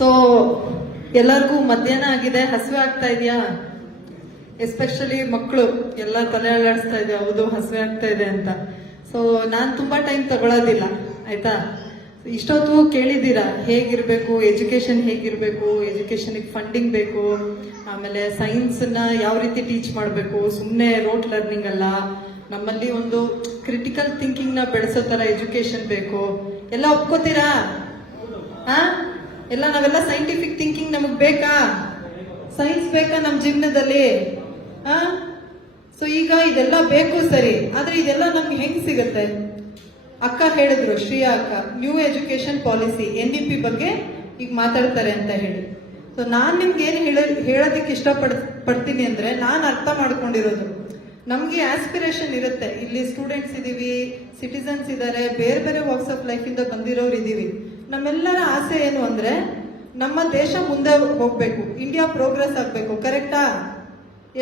So ಎಲ್ಲರಿಗೂ ಮಧ್ಯಾಹ್ನ ಆಗಿದೆ, ಹಸಿವೆ ಆಗ್ತಾ ಇದೆಯಾ? ಎಸ್ಪೆಷಲಿ ಮಕ್ಕಳು ಎಲ್ಲ ತಲೆ ಅಲ್ಲಾಡಿಸ್ತಾ ಇದೆ, ಹೌದು ಹಸಿವೆ ಆಗ್ತಾ ಇದೆ ಅಂತ. ಸೊ ನಾನು ತುಂಬಾ ಟೈಮ್ ತಗೊಳ್ಳೋದಿಲ್ಲ, ಆಯ್ತಾ? ಇಷ್ಟೊತ್ತು ಕೇಳಿದ್ದೀರಾ ಹೇಗಿರ್ಬೇಕು ಎಜುಕೇಶನ್, ಹೇಗಿರ್ಬೇಕು ಎಜುಕೇಶನ್ಗೆ ಫಂಡಿಂಗ್ ಬೇಕು, ಆಮೇಲೆ ಸೈನ್ಸ್ನ ಯಾವ ರೀತಿ ಟೀಚ್ ಮಾಡಬೇಕು, ಸುಮ್ಮನೆ ರೋಟ್ ಲರ್ನಿಂಗ್ ಅಲ್ಲ, ನಮ್ಮಲ್ಲಿ ಒಂದು ಕ್ರಿಟಿಕಲ್ ಥಿಂಕಿಂಗ್ ನ ಬೆಳೆಸೋ ತರ ಎಜುಕೇಶನ್ ಬೇಕು. ಎಲ್ಲ ಒಪ್ಕೋತೀರಾ? ಎಲ್ಲ ನಾವೆಲ್ಲ ಸೈಂಟಿಫಿಕ್ ಥಿಂಕಿಂಗ್ ನಮಗ್ ಬೇಕಾ? ಸೈನ್ಸ್ ಬೇಕಾ ನಮ್ಮ ಜೀವನದಲ್ಲಿ? ಸೊ ಈಗ ಇದೆಲ್ಲ ಬೇಕು ಸರಿ, ಆದ್ರೆ ಇದೆಲ್ಲ ನಮ್ಗೆ ಹೆಂಗ್ ಸಿಗುತ್ತೆ? ಅಕ್ಕ ಹೇಳಿದ್ರು, ಶ್ರೀಯಾ ಅಕ್ಕ, ನ್ಯೂ ಎಜುಕೇಶನ್ ಪಾಲಿಸಿ NEP ಬಗ್ಗೆ ಈಗ ಮಾತಾಡ್ತಾರೆ ಅಂತ ಹೇಳಿ. ಸೊ ನಾನ್ ನಿಮ್ಗೆ ಏನ್ ಹೇಳೋದಕ್ಕೆ ಪಡ್ತೀನಿ ಅಂದ್ರೆ, ನಾನು ಅರ್ಥ ಮಾಡ್ಕೊಂಡಿರೋದು, ನಮ್ಗೆ ಆಸ್ಪಿರೇಷನ್ ಇರುತ್ತೆ, ಇಲ್ಲಿ ಸ್ಟೂಡೆಂಟ್ಸ್ ಇದೀವಿ, ಸಿಟಿಸನ್ಸ್ ಇದ್ದಾರೆ, ಬೇರೆ ಬೇರೆ ವಾಕ್ಸ್ ಆಫ್ ಲೈಫ್ ಇಂದ ಬಂದಿರೋರು ಇದೀವಿ. ನಮ್ಮೆಲ್ಲರ ಆಸೆ ಏನು ಅಂದ್ರೆ ನಮ್ಮ ದೇಶ ಮುಂದೆ ಹೋಗ್ಬೇಕು, ಇಂಡಿಯಾ ಪ್ರೋಗ್ರೆಸ್ ಆಗ್ಬೇಕು, ಕರೆಕ್ಟಾ?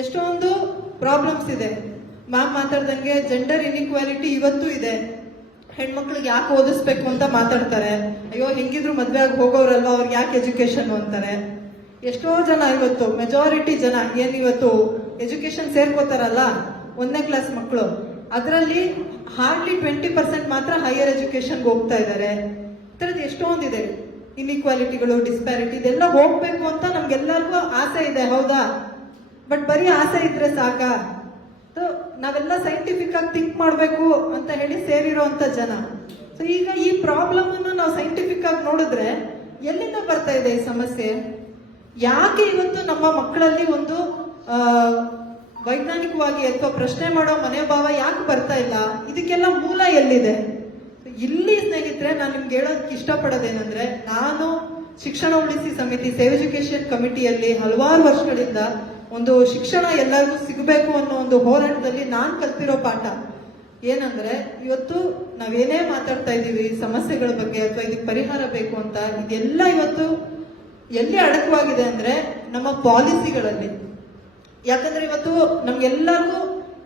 ಎಷ್ಟೊಂದು ಪ್ರಾಬ್ಲಮ್ಸ್ ಇದೆ. ಮ್ಯಾಮ್ ಮಾತಾಡ್ದಂಗೆ ಜೆಂಡರ್ ಇನ್ಇಕ್ವಾಲಿಟಿ ಇವತ್ತು ಇದೆ. ಹೆಣ್ಮಕ್ಳಿಗೆ ಯಾಕೆ ಓದಿಸ್ಬೇಕು ಅಂತ ಮಾತಾಡ್ತಾರೆ. ಅಯ್ಯೋ ಹೆಂಗಿದ್ರು ಮದ್ವೆ ಆಗಿ ಹೋಗೋರಲ್ವಾ, ಅವ್ರಿಗೆ ಯಾಕೆ ಎಜುಕೇಶನ್ ಅಂತಾರೆ. ಎಷ್ಟೋ ಜನ ಇವತ್ತು, ಮೆಜಾರಿಟಿ ಜನ ಏನ್ ಇವತ್ತು ಎಜುಕೇಶನ್ ಸೇರ್ಕೋತಾರಲ್ಲ, 1ನೇ ಕ್ಲಾಸ್ ಮಕ್ಕಳು, ಅದರಲ್ಲಿ ಹಾರ್ಡ್ಲಿ 20% ಮಾತ್ರ ಹೈಯರ್ ಎಜುಕೇಶನ್ಗೆ ಹೋಗ್ತಾ ಇದ್ದಾರೆ. ಥರದ್ದು ಎಷ್ಟೊಂದಿದೆ ಇನ್ಇಕ್ವಾಲಿಟಿಗಳು, ಡಿಸ್ಪ್ಯಾರಿಟಿ, ಇದೆಲ್ಲ ಹೋಗ್ಬೇಕು ಅಂತ ನಮ್ಗೆಲ್ಲರಿಗೂ ಆಸೆ ಇದೆ, ಹೌದಾ? ಬಟ್ ಬರೀ ಆಸೆ ಇದ್ರೆ ಸಾಕಾ? ನಾವೆಲ್ಲ ಸೈಂಟಿಫಿಕ್ ಆಗಿ ಥಿಂಕ್ ಮಾಡಬೇಕು ಅಂತ ಹೇಳಿ ಸೇರಿರೋಂಥ ಜನ. ಸೊ ಈಗ ಈ ಪ್ರಾಬ್ಲಮ್ ಅನ್ನು ನಾವು ಸೈಂಟಿಫಿಕ್ ಆಗಿ ನೋಡಿದ್ರೆ ಎಲ್ಲಿಂದ ಬರ್ತಾ ಇದೆ ಈ ಸಮಸ್ಯೆ? ಯಾಕೆ ಇವತ್ತು ನಮ್ಮ ಮಕ್ಕಳಲ್ಲಿ ಒಂದು ವೈಜ್ಞಾನಿಕವಾಗಿ ಅಥವಾ ಪ್ರಶ್ನೆ ಮಾಡೋ ಮನೋಭಾವ ಯಾಕೆ ಬರ್ತಾ ಇಲ್ಲ? ಇದಕ್ಕೆಲ್ಲ ಮೂಲ ಎಲ್ಲಿದೆ? ಇಲ್ಲಿ ಸ್ನೇಹಿತರೆ, ನಾನು ನಿಮ್ಗೆ ಹೇಳೋದಕ್ಕೆ ಇಷ್ಟಪಡೋದೇನೆಂದ್ರೆ, ನಾನು ಶಿಕ್ಷಣ ಉಳಿಸಿ ಸಮಿತಿ, ಸೇವ್ ಎಜುಕೇಶನ್ ಕಮಿಟಿಯಲ್ಲಿ ಹಲವಾರು ವರ್ಷಗಳಿಂದ ಒಂದು ಶಿಕ್ಷಣ ಎಲ್ಲರಿಗೂ ಸಿಗಬೇಕು ಅನ್ನೋ ಒಂದು ಹೋರಾಟದಲ್ಲಿ ನಾನು ಕಲ್ತಿರೋ ಪಾಠ ಏನಂದ್ರೆ, ಇವತ್ತು ನಾವೇನೇ ಮಾತಾಡ್ತಾ ಇದೀವಿ ಸಮಸ್ಯೆಗಳ ಬಗ್ಗೆ ಅಥವಾ ಇದಕ್ಕೆ ಪರಿಹಾರ ಬೇಕು ಅಂತ, ಇದೆಲ್ಲ ಇವತ್ತು ಎಲ್ಲಿ ಅಡಕವಾಗಿದೆ ಅಂದ್ರೆ ನಮ್ಮ ಪಾಲಿಸಿಗಳಲ್ಲಿ. ಯಾಕಂದ್ರೆ ಇವತ್ತು ನಮ್ಗೆಲ್ಲರಿಗೂ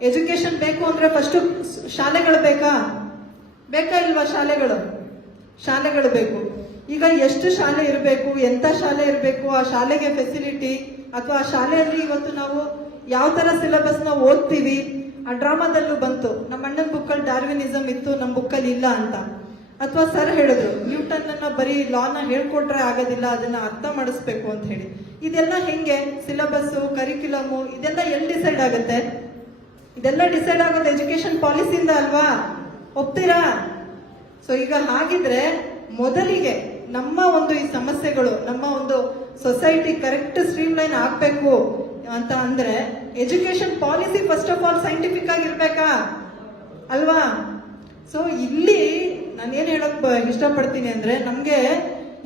ಎಜುಕೇಶನ್ ಬೇಕು ಅಂದ್ರೆ ಫಸ್ಟ್ ಶಾಲೆಗಳು ಬೇಕಾ ಇಲ್ವಾ? ಶಾಲೆಗಳು ಬೇಕು. ಈಗ ಎಷ್ಟು ಶಾಲೆ ಇರಬೇಕು, ಎಂತ ಶಾಲೆ ಇರಬೇಕು, ಆ ಶಾಲೆಗೆ ಫೆಸಿಲಿಟಿ, ಅಥವಾ ಆ ಶಾಲೆಯಲ್ಲಿ ಇವತ್ತು ನಾವು ಯಾವ ತರ ಸಿಲೆಬಸ್ ನ ಓದ್ತೀವಿ. ಆ ಡ್ರಾಮಾದಲ್ಲೂ ಬಂತು, ನಮ್ಮ ಅಣ್ಣನ ಬುಕ್ಕಲ್ಲಿ ಡಾರ್ವಿನಿಸಮ್ ಇತ್ತು, ನಮ್ಮ ಬುಕ್ಕಲ್ಲಿ ಇಲ್ಲ ಅಂತ. ಅಥವಾ ಸರ್ ಹೇಳಿದ್ರು, ನ್ಯೂಟನ್ ಅನ್ನ ಬರೀ ಲಾನ ಹೇಳ್ಕೊಟ್ರೆ ಆಗೋದಿಲ್ಲ, ಅದನ್ನ ಅರ್ಥ ಮಾಡಿಸ್ಬೇಕು ಅಂತ ಹೇಳಿ. ಇದೆಲ್ಲ ಹೆಂಗೆ? ಸಿಲೆಬಸ್, ಕರಿಕ್ಯುಲಮ್, ಇದೆಲ್ಲ ಎಲ್ಲಿ ಡಿಸೈಡ್ ಆಗುತ್ತೆ? ಇದೆಲ್ಲ ಡಿಸೈಡ್ ಆಗೋದು ಎಜುಕೇಶನ್ ಪಾಲಿಸಿಯಿಂದ ಅಲ್ವಾ? ಒಪ್ತೀರಾ? ಸೊ ಈಗ ಹಾಗಿದ್ರೆ ಮೊದಲಿಗೆ ನಮ್ಮ ಒಂದು ಈ ಸಮಸ್ಯೆಗಳು, ನಮ್ಮ ಒಂದು ಸೊಸೈಟಿ ಕರೆಕ್ಟ್ ಸ್ಟ್ರೀಮ್ ಲೈನ್ ಆಗ್ಬೇಕು ಅಂತ ಅಂದ್ರೆ education policy first of all scientific ಆಗಿರ್ಬೇಕಾ ಅಲ್ವಾ? ಸೊ ಇಲ್ಲಿ ನಾನು ಏನ್ ಹೇಳಕ್ ಇಷ್ಟಪಡ್ತೀನಿ ಅಂದ್ರೆ, ನಮ್ಗೆ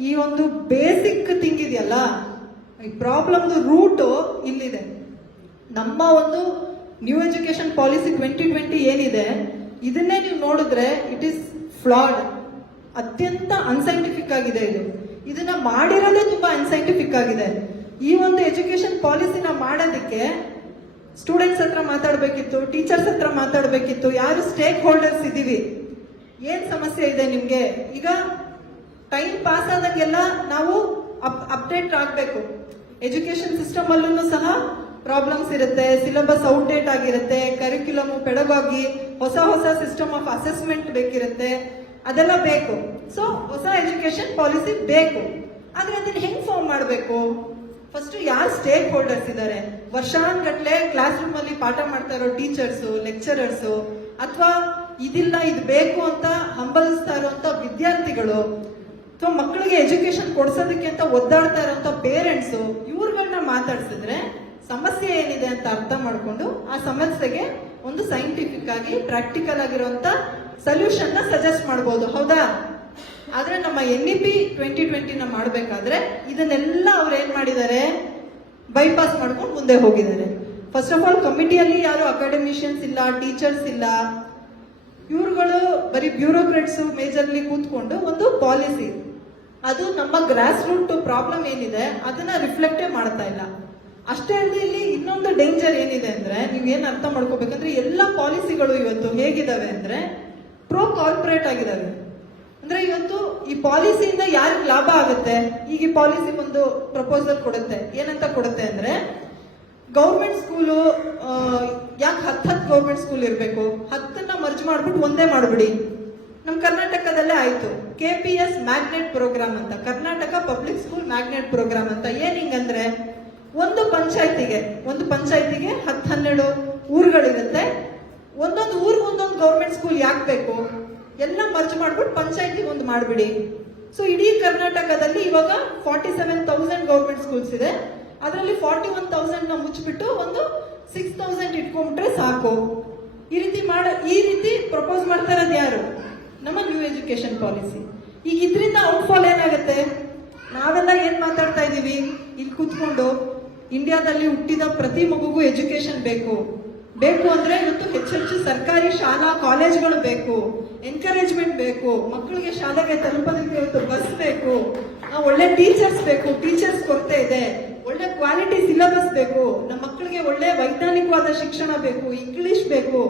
ಈ ಒಂದು ಬೇಸಿಕ್ ಥಿಂಗ್ ಇದೆಯಲ್ಲ, ಈ ಪ್ರಾಬ್ಲಮ್ ರೂಟ್ ಇಲ್ಲಿದೆ. ನಮ್ಮ ಒಂದು ನ್ಯೂ ಎಜುಕೇಶನ್ ಪಾಲಿಸಿ 2020 ಏನಿದೆ, ಇದನ್ನೇ ನೀವು ನೋಡಿದ್ರೆ ಇಟ್ ಈಸ್ ಫ್ಲಾಡ್, ಅತ್ಯಂತ ಅನ್ಸೈಂಟಿಫಿಕ್ ಆಗಿದೆ. ಇದನ್ನ ಮಾಡಿರೋದೇ ತುಂಬಾ ಅನ್ಸೈಂಟಿಫಿಕ್ ಆಗಿದೆ. ಈ ಒಂದು ಎಜುಕೇಶನ್ ಪಾಲಿಸಿನ ಮಾಡೋದಕ್ಕೆ ಸ್ಟೂಡೆಂಟ್ಸ್ ಹತ್ರ ಮಾತಾಡ್ಬೇಕಿತ್ತು, ಟೀಚರ್ಸ್ ಹತ್ರ ಮಾತಾಡ್ಬೇಕಿತ್ತು, ಯಾರು ಸ್ಟೇಕ್ ಹೋಲ್ಡರ್ಸ್ ಇದೀವಿ, ಏನ್ ಸಮಸ್ಯೆ ಇದೆ ನಿಮ್ಗೆ. ಈಗ ಟೈಮ್ ಪಾಸ್ ಆದಂಗೆಲ್ಲ ನಾವು ಅಪ್ಡೇಟ್ ಆಗ್ಬೇಕು. ಎಜುಕೇಶನ್ ಸಿಸ್ಟಮ್ ಅಲ್ಲೂ ಸಹ ಪ್ರಾಬ್ಲಮ್ಸ್ ಇರುತ್ತೆ, ಸಿಲೆಬಸ್ ಔಟ್ಡೇಟ್ ಆಗಿರುತ್ತೆ, ಕರಿಕ್ಯುಲಮ್, ಪೆಡಗಾಗಿ, ಹೊಸ ಸಿಸ್ಟಮ್ ಆಫ್ ಅಸೆಸ್ಮೆಂಟ್ ಬೇಕಿರುತ್ತೆ, ಅದೆಲ್ಲ ಬೇಕು. ಸೊ ಹೊಸ ಎಜುಕೇಶನ್ ಪಾಲಿಸಿ ಬೇಕು. ಆದ್ರೆ ಅದನ್ನ ಹೆಂಗ್ ಫಾರ್ಮ್ ಮಾಡಬೇಕು? ಫಸ್ಟ್ ಯಾರು ಸ್ಟೇಕ್ ಹೋಲ್ಡರ್ಸ್ ಇದ್ದಾರೆ, ವರ್ಷಾನ್ಗಟ್ಲೆ ಕ್ಲಾಸ್ ರೂಮ್ ಅಲ್ಲಿ ಪಾಠ ಮಾಡ್ತಾ ಇರೋ ಟೀಚರ್ಸು, ಲೆಕ್ಚರರ್ಸು, ಅಥವಾ ಇದಿಲ್ಲ ಇದು ಬೇಕು ಅಂತ ಹಂಬಲಿಸ್ತಾ ಇರುವಂತ ವಿದ್ಯಾರ್ಥಿಗಳು, ಅಥವಾ ಮಕ್ಕಳಿಗೆ ಎಜುಕೇಶನ್ ಕೊಡ್ಸೋದಕ್ಕೆ ಅಂತ ಒದ್ದಾಡ್ತಾ ಇರುವಂತ ಪೇರೆಂಟ್ಸು, ಇವ್ರುಗಳನ್ನ ಮಾತಾಡ್ಸಿದ್ರೆ ಸಮಸ್ಯೆ ಏನಿದೆ ಅಂತ ಅರ್ಥ ಮಾಡ್ಕೊಂಡು ಆ ಸಮಸ್ಯೆಗೆ ಒಂದು ಸೈಂಟಿಫಿಕ್ ಆಗಿ ಪ್ರಾಕ್ಟಿಕಲ್ ಆಗಿರುವಂತ ಸೊಲ್ಯೂಷನ್ ನ ಸಜೆಸ್ಟ್ ಮಾಡಬಹುದು, ಹೌದಾ? ಆದ್ರೆ ನಮ್ಮ NEP 2020 ಮಾಡ್ಬೇಕಾದ್ರೆ ಇದನ್ನೆಲ್ಲ ಅವ್ರು ಏನ್ ಮಾಡಿದ್ದಾರೆ? ಬೈಪಾಸ್ ಮಾಡ್ಕೊಂಡು ಮುಂದೆ ಹೋಗಿದ್ದಾರೆ. ಫಸ್ಟ್ ಆಫ್ ಆಲ್ ಕಮಿಟಿಯಲ್ಲಿ ಯಾರು ಅಕಾಡೆಮಿಷಿಯನ್ಸ್ ಇಲ್ಲ, ಟೀಚರ್ಸ್ ಇಲ್ಲ, ಇವ್ರುಗಳು ಬರೀ ಬ್ಯೂರೋಕ್ರಾಟ್ಸ್ ಮೇಜರ್ಲಿ ಕೂತ್ಕೊಂಡು ಒಂದು ಪಾಲಿಸಿ, ಅದು ನಮ್ಮ ಗ್ರಾಸ್ ರೂಟ್ ಪ್ರಾಬ್ಲಮ್ ಏನಿದೆ ಅದನ್ನ ರಿಫ್ಲೆಕ್ಟೇ ಮಾಡ್ತಾ ಇಲ್ಲ. ಅಷ್ಟೇ ಅಲ್ಲದೆ ಇಲ್ಲಿ ಇನ್ನೊಂದು ಡೇಂಜರ್ ಏನಿದೆ ಅಂದ್ರೆ, ನೀವ್ ಏನ್ ಅರ್ಥ ಮಾಡ್ಕೋಬೇಕಂದ್ರೆ, ಎಲ್ಲ ಪಾಲಿಸಿಗಳು ಇವತ್ತು ಹೇಗಿದಾವೆ ಅಂದ್ರೆ ಪ್ರೋ ಕಾರ್ಪೊರೇಟ್ ಆಗಿದಾವೆ. ಅಂದ್ರೆ ಇವತ್ತು ಈ ಪಾಲಿಸಿಯಿಂದ ಯಾರಿಗೆ ಲಾಭ ಆಗುತ್ತೆ? ಈಗ ಈ ಪಾಲಿಸಿ ಒಂದು ಪ್ರಪೋಸಲ್ ಕೊಡುತ್ತೆ, ಏನಂತ ಕೊಡುತ್ತೆ ಅಂದ್ರೆ ಗೌರ್ಮೆಂಟ್ ಸ್ಕೂಲು ಯಾಕೆ 10 ಗೌರ್ಮೆಂಟ್ ಸ್ಕೂಲ್ ಇರಬೇಕು, 10ನ್ನ ಮರ್ಜ್ ಮಾಡ್ಬಿಟ್ಟು ಒಂದೇ ಮಾಡ್ಬಿಡಿ. ನಮ್ಮ ಕರ್ನಾಟಕದಲ್ಲೇ ಆಯ್ತು KPS ಮ್ಯಾಗ್ನೆಟ್ ಪ್ರೋಗ್ರಾಮ್ ಅಂತ, Karnataka public school magnet program ಅಂತ. ಏನ್ ಹಿಂಗಂದ್ರೆ ಒಂದು ಪಂಚಾಯತಿಗೆ 10-12 ಊರುಗಳಿರುತ್ತೆ, ಒಂದೊಂದು ಊರ್ಗೆ ಒಂದೊಂದು ಗೌರ್ಮೆಂಟ್ ಸ್ಕೂಲ್ ಯಾಕೆ ಬೇಕು? ಎಲ್ಲ ಮರ್ಜ್ ಮಾಡ್ಬಿಟ್ಟು ಪಂಚಾಯತಿಗೆ ಒಂದು ಮಾಡ್ಬಿಡಿ. ಸೊ ಇಡೀ ಕರ್ನಾಟಕದಲ್ಲಿ ಇವಾಗ 47,000 ಗೌರ್ಮೆಂಟ್ ಸ್ಕೂಲ್ಸ್ ಇದೆ, ಅದರಲ್ಲಿ 41,000 ಮುಚ್ಚಿಬಿಟ್ಟು ಒಂದು 6,000 ಇಟ್ಕೊಂಡ್ರೆ ಸಾಕು. ಈ ರೀತಿ ಪ್ರಪೋಸ್ ಮಾಡ್ತಾ ಇರೋದು ಯಾರು? ನಮ್ಮ ನ್ಯೂ ಎಜುಕೇಶನ್ ಪಾಲಿಸಿ. ಈಗ ಇದರಿಂದ ಔಟ್ಫಾಲ್ ಏನಾಗುತ್ತೆ? ನಾವೆಲ್ಲ ಏನ್ ಮಾತಾಡ್ತಾ ಇದೀವಿ ಇಲ್ಲಿ ಕೂತ್ಕೊಂಡು, ಇಂಡಿಯಾದಲ್ಲಿ ಹುಟ್ಟಿದ ಪ್ರತಿ ಮಗುಗೂ ಎಜುಕೇಶನ್ ಬೇಕು ಅಂದ್ರೆ ಇವತ್ತು ಹೆಚ್ಚೆಚ್ಚು ಸರ್ಕಾರಿ ಶಾಲಾ ಕಾಲೇಜ್ಗಳು ಬೇಕು, ಎನ್ಕರೇಜ್ಮೆಂಟ್ ಬೇಕು, ಮಕ್ಕಳಿಗೆ ಶಾಲೆಗೆ ತಲುಪೋದಕ್ಕೆ ಇವತ್ತು ಬಸ್ ಬೇಕು, ಒಳ್ಳೆ ಟೀಚರ್ಸ್ ಬೇಕು, ಟೀಚರ್ಸ್ ಕೊರತೆ ಇದೆ, ಒಳ್ಳೆ ಕ್ವಾಲಿಟಿ ಸಿಲೆಬಸ್ ಬೇಕು, ನಮ್ಮ ಮಕ್ಕಳಿಗೆ ಒಳ್ಳೆ ವೈಜ್ಞಾನಿಕವಾದ ಶಿಕ್ಷಣ ಬೇಕು, ಇಂಗ್ಲಿಷ್ ಬೇಕು,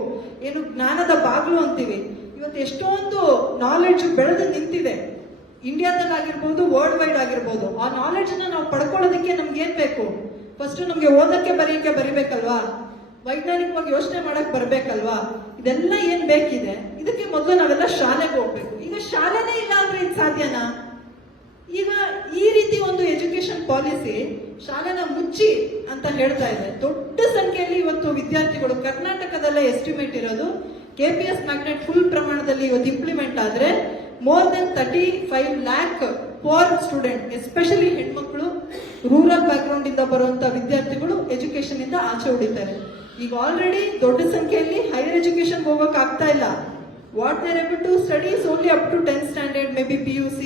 ಏನು ಜ್ಞಾನದ ಬಾಗ್ಲು ಅಂತೀವಿ. ಇವತ್ತು ಎಷ್ಟೊಂದು ನಾಲೆಡ್ಜ್ ಬೆಳೆದು ನಿಂತಿದೆ, ಇಂಡಿಯಾದಲ್ಲಾಗಿರ್ಬೋದು, ವರ್ಲ್ಡ್ ವೈಡ್ ಆಗಿರ್ಬೋದು. ಆ ನಾಲೆಡ್ಜ್ ನಾವು ಪಡ್ಕೊಳ್ಳೋದಕ್ಕೆ ನಮ್ಗೆ ಏನ್ ಬೇಕು? ಫಸ್ಟ್ ನಮ್ಗೆ ಓದಕ್ಕೆ ಬರೀಬೇಕಲ್ವಾ, ವೈಜ್ಞಾನಿಕವಾಗಿ ಯೋಚನೆ ಮಾಡಕ್ ಬರ್ಬೇಕಲ್ವಾ? ಇದೆಲ್ಲ ಏನ್ ಬೇಕಿದೆ, ಇದಕ್ಕೆ ಮೊದಲು ನಾವೆಲ್ಲ ಶಾಲೆಗೆ ಹೋಗ್ಬೇಕು. ಈಗ ಶಾಲೆನೇ ಇಲ್ಲ ಅಂದ್ರೆ ಇದು ಸಾಧ್ಯನಾ? ಈಗ ಈ ರೀತಿ ಒಂದು ಎಜುಕೇಶನ್ ಪಾಲಿಸಿ ಶಾಲೆನ ಮುಚ್ಚಿ ಅಂತ ಹೇಳ್ತಾ ಇದೆ. ದೊಡ್ಡ ಸಂಖ್ಯೆಯಲ್ಲಿ ಇವತ್ತು ವಿದ್ಯಾರ್ಥಿಗಳು ಕರ್ನಾಟಕದಲ್ಲೇ ಎಸ್ಟಿಮೇಟ್ ಇರೋದು KPS ಮ್ಯಾಗ್ನೆಟ್ ಫುಲ್ ಪ್ರಮಾಣದಲ್ಲಿ ಇವತ್ತು ಇಂಪ್ಲಿಮೆಂಟ್ ಆದ್ರೆ more than 35 lakh poor student, especially ಹೆಣ್ಮಕ್ಳು, ರೂರಲ್ ಬ್ಯಾಕ್ ಗ್ರೌಂಡ್ ಇಂದ ಬರುವಂತ ವಿದ್ಯಾರ್ಥಿಗಳು ಎಜುಕೇಶನ್ ಇಂದ ಆಚೆ ಹೊಡಿತಾರೆ. ಈಗ ಆಲ್ರೆಡಿ ದೊಡ್ಡ ಸಂಖ್ಯೆಯಲ್ಲಿ ಹೈಯರ್ ಎಜುಕೇಶನ್ ಹೋಗಕ್ ಆಗ್ತಾ ಇಲ್ಲ. What they are able to study is only up to 10th standard, maybe PUC,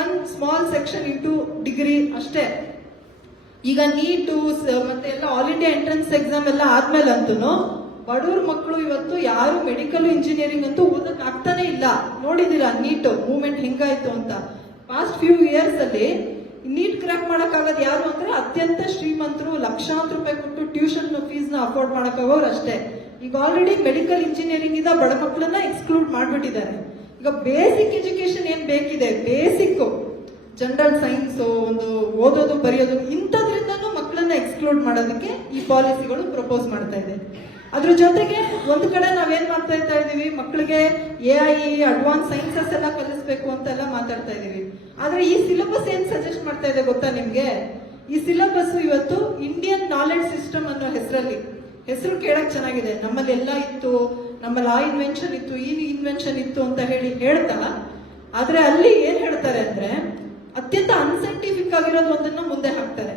one small section into degree ಅಷ್ಟೇ. ಈಗ ನೀಟು ಮತ್ತೆ ಎಲ್ಲ ಆಲ್ ಇಂಡಿಯಾ ಎಂಟ್ರೆನ್ಸ್ ಎಕ್ಸಾಮ್ ಎಲ್ಲ ಆದ್ಮೇಲೆ ಅಂತೂ ಬಡವ್ರ ಮಕ್ಕಳು ಇವತ್ತು ಯಾರು ಮೆಡಿಕಲ್ ಇಂಜಿನಿಯರಿಂಗ್ ಅಂತೂ ಓದಕ್ ಆಗ್ತಾನೆ ಇಲ್ಲ. ನೋಡಿದಿರಾ ನೀಟ್ ಮೂವ್ಮೆಂಟ್ ಹೆಂಗಾಯ್ತು ಅಂತ. ಪಾಸ್ಟ್ ಫ್ಯೂ ಇಯರ್ಸ್ ಅಲ್ಲಿ ನೀಟ್ ಕ್ರ್ಯಾಕ್ ಮಾಡಕ್ಕಾಗದ್ ಯಾರು ಅಂದ್ರೆ ಅತ್ಯಂತ ಶ್ರೀಮಂತರು, ಲಕ್ಷಾಂತರ ರೂಪಾಯಿ ಕೊಟ್ಟು ಟ್ಯೂಷನ್ ಫೀಸ್ ನ ಅಫೋರ್ಡ್ ಮಾಡಕ್ಕಾಗೋರು ಅಷ್ಟೇ. ಈಗ ಆಲ್ರೆಡಿ ಮೆಡಿಕಲ್ ಇಂಜಿನಿಯರಿಂಗ್ ಇಂದ ಬಡ ಮಕ್ಕಳನ್ನ ಎಕ್ಸ್ಕ್ಲೂಡ್ ಮಾಡ್ಬಿಟ್ಟಿದ್ದಾರೆ. ಈಗ ಬೇಸಿಕ್ ಎಜುಕೇಶನ್ ಏನ್ ಬೇಕಿದೆ, ಬೇಸಿಕ್ ಜನರಲ್ ಸೈನ್ಸ್, ಒಂದು ಓದೋದು ಬರೆಯೋದು, ಇಂಥದ್ರಿಂದನೂ ಮಕ್ಕಳನ್ನ ಎಕ್ಸ್ಕ್ಲೂಡ್ ಮಾಡೋದಕ್ಕೆ ಈ ಪಾಲಿಸಿಗಳು ಪ್ರಪೋಸ್ ಮಾಡ್ತಾ ಇದೆ. ಅದ್ರ ಜೊತೆಗೆ ಒಂದು ಕಡೆ ನಾವೇನ್ ಮಾಡ್ತಾ ಇದೀವಿ, ಮಕ್ಕಳಿಗೆ AI ಅಡ್ವಾನ್ಸ್ ಸೈನ್ಸಸ್ ಎಲ್ಲ ಕಲಿಸ್ಬೇಕು ಅಂತೆಲ್ಲ ಮಾತಾಡ್ತಾ ಇದೀವಿ. ಆದ್ರೆ ಈ ಸಿಲೆಬಸ್ ಏನ್ ಸಜೆಸ್ಟ್ ಮಾಡ್ತಾ ಇದೆ ಗೊತ್ತಾ ನಿಮ್ಗೆ? ಈ ಸಿಲೆಬಸ್ ಇವತ್ತು ಇಂಡಿಯನ್ ನಾಲೆಡ್ಜ್ ಸಿಸ್ಟಮ್ ಅನ್ನೋ ಹೆಸರು ಕೇಳಕ್ ಚೆನ್ನಾಗಿದೆ. ನಮ್ಮಲ್ಲಿ ಎಲ್ಲ ಇತ್ತು, ನಮ್ಮಲ್ಲಿ ಆ ಇನ್ವೆನ್ಷನ್ ಇತ್ತು, ಈ ಇನ್ವೆನ್ಷನ್ ಇತ್ತು ಅಂತ ಹೇಳ್ತಾ, ಆದ್ರೆ ಅಲ್ಲಿ ಏನ್ ಹೇಳ್ತಾರೆ ಅಂದ್ರೆ ಅತ್ಯಂತ ಅನ್ಸೈಂಟಿಫಿಕ್ ಆಗಿರೋದು ಒಂದನ್ನ ಮುಂದೆ ಹಾಕ್ತಾರೆ.